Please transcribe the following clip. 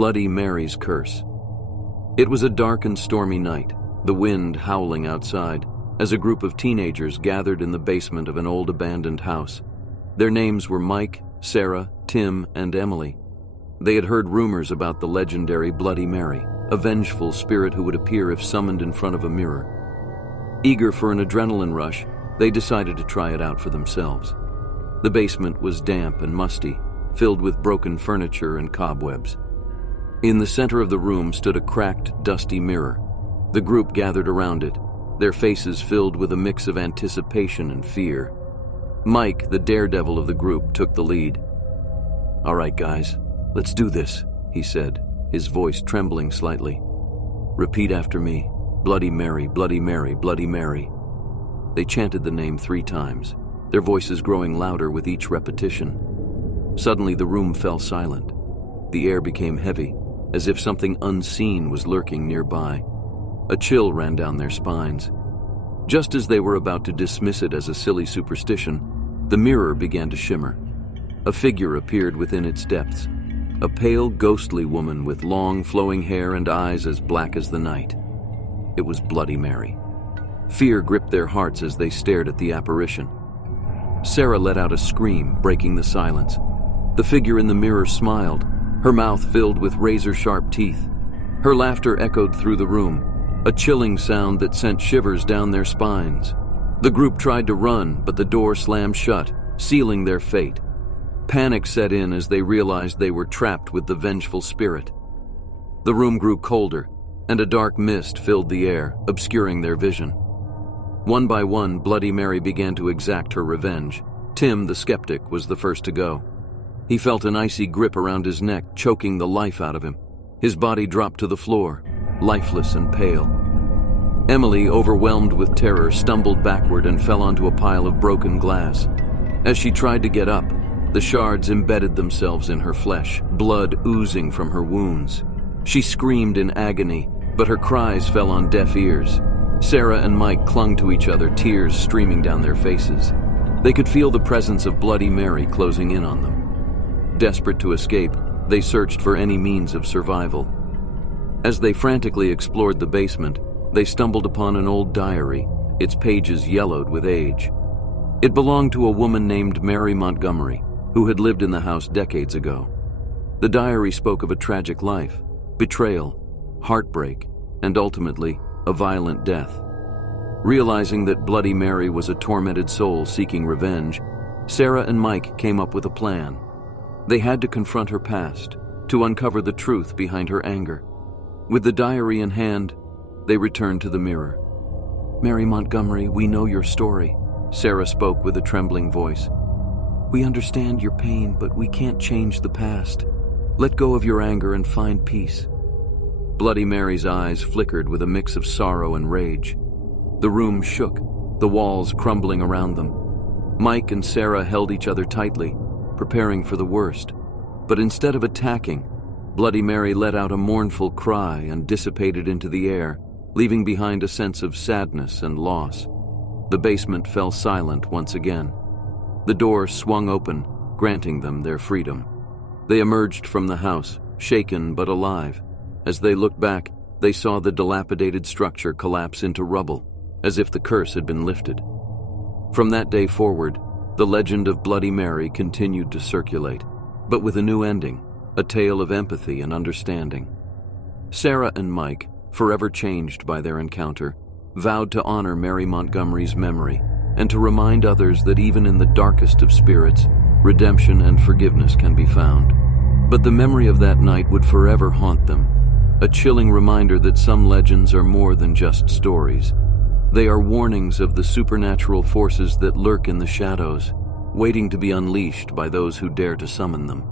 Bloody Mary's Curse. It was a dark and stormy night, the wind howling outside, as a group of teenagers gathered in the basement of an old abandoned house. Their names were Mike, Sarah, Tim, and Emily. They had heard rumors about the legendary Bloody Mary, a vengeful spirit who would appear if summoned in front of a mirror. Eager for an adrenaline rush, they decided to try it out for themselves. The basement was damp and musty, filled with broken furniture and cobwebs. In the center of the room stood a cracked, dusty mirror. The group gathered around it, their faces filled with a mix of anticipation and fear. Mike, the daredevil of the group, took the lead. "All right, guys, let's do this," he said, his voice trembling slightly. "Repeat after me. Bloody Mary, Bloody Mary, Bloody Mary." They chanted the name 3 times, their voices growing louder with each repetition. Suddenly the room fell silent. The air became heavy, as if something unseen was lurking nearby. A chill ran down their spines. Just as they were about to dismiss it as a silly superstition, the mirror began to shimmer. A figure appeared within its depths, a pale, ghostly woman with long, flowing hair and eyes as black as the night. It was Bloody Mary. Fear gripped their hearts as they stared at the apparition. Sarah let out a scream, breaking the silence. The figure in the mirror smiled, her mouth filled with razor-sharp teeth. Her laughter echoed through the room, a chilling sound that sent shivers down their spines. The group tried to run, but the door slammed shut, sealing their fate. Panic set in as they realized they were trapped with the vengeful spirit. The room grew colder, and a dark mist filled the air, obscuring their vision. One by one, Bloody Mary began to exact her revenge. Tim, the skeptic, was the first to go. He felt an icy grip around his neck, choking the life out of him. His body dropped to the floor, lifeless and pale. Emily, overwhelmed with terror, stumbled backward and fell onto a pile of broken glass. As she tried to get up, the shards embedded themselves in her flesh, blood oozing from her wounds. She screamed in agony, but her cries fell on deaf ears. Sarah and Mike clung to each other, tears streaming down their faces. They could feel the presence of Bloody Mary closing in on them. Desperate to escape, they searched for any means of survival. As they frantically explored the basement, they stumbled upon an old diary, its pages yellowed with age. It belonged to a woman named Mary Montgomery, who had lived in the house decades ago. The diary spoke of a tragic life, betrayal, heartbreak, and ultimately, a violent death. Realizing that Bloody Mary was a tormented soul seeking revenge, Sarah and Mike came up with a plan. They had to confront her past, to uncover the truth behind her anger. With the diary in hand, they returned to the mirror. "Mary Montgomery, we know your story," Sarah spoke with a trembling voice. "We understand your pain, but we can't change the past. Let go of your anger and find peace." Bloody Mary's eyes flickered with a mix of sorrow and rage. The room shook, the walls crumbling around them. Mike and Sarah held each other tightly, preparing for the worst. But instead of attacking, Bloody Mary let out a mournful cry and dissipated into the air, leaving behind a sense of sadness and loss. The basement fell silent once again. The door swung open, granting them their freedom. They emerged from the house, shaken but alive. As they looked back, they saw the dilapidated structure collapse into rubble, as if the curse had been lifted. From that day forward, the legend of Bloody Mary continued to circulate, but with a new ending, a tale of empathy and understanding. Sarah and Mike, forever changed by their encounter, vowed to honor Mary Montgomery's memory and to remind others that even in the darkest of spirits, redemption and forgiveness can be found. But the memory of that night would forever haunt them, a chilling reminder that some legends are more than just stories. They are warnings of the supernatural forces that lurk in the shadows, waiting to be unleashed by those who dare to summon them.